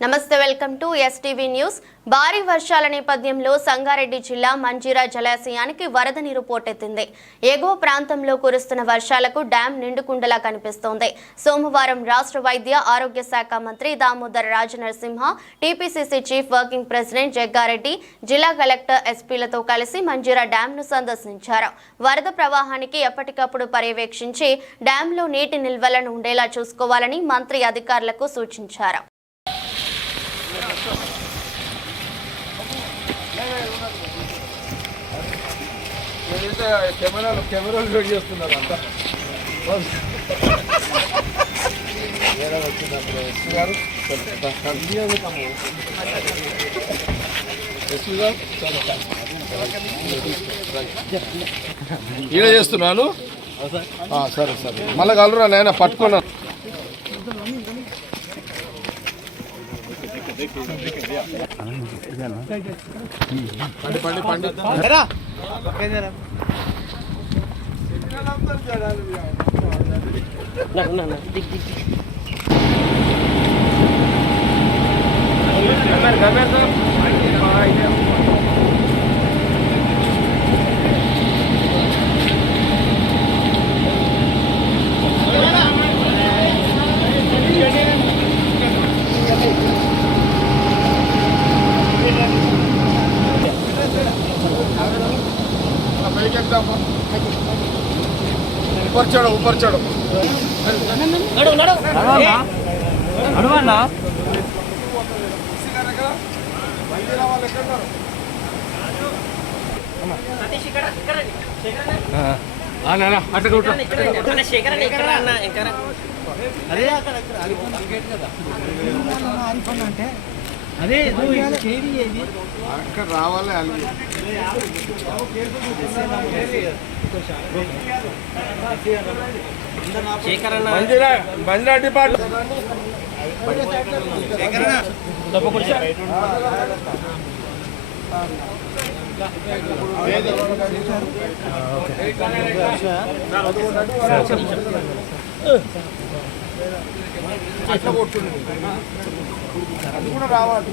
నమస్తే welcome to STV news. భారీ వర్షాల నేపథ్యంలో సంగారెడ్డి జిల్లా మంజీరా జలాశయానికి వరద నీరు పోటెత్తింది। ఎగువ ప్రాంతంలో కురుస్తున్న వర్షాలకు డ్యాం నిండుకుండలా కనిపిస్తోంది। సోమవారం రాష్ట్ర వైద్య ఆరోగ్య శాఖ మంత్రి Damodar Rajanarasimha, TPCC chief working president Jaggareddy, జిల్లా కలెక్టర్ ఎస్పీలతో కలిసి మంజీరా డ్యాంను సందర్శించారు। వరద ప్రవాహానికి ఎప్పటికప్పుడు పర్యవేక్షించి డ్యాంలో నీటి నిల్వలను ఉండేలా చూసుకోవాలని మంత్రి అధికారులకు సూచించారు। కెమెరాలు రెడీ చేస్తున్నారు అంతా ఈడ చేస్తున్నాను। సరే సరే మళ్ళీ కలరా నాయన పట్టుకున్నాను। పండి పండి ऊपर चढ़ो అదే అక్కడ రావాలి అలిగి మంజీరా డిపార్ట్మెంట్ అది కూడా రావాలి।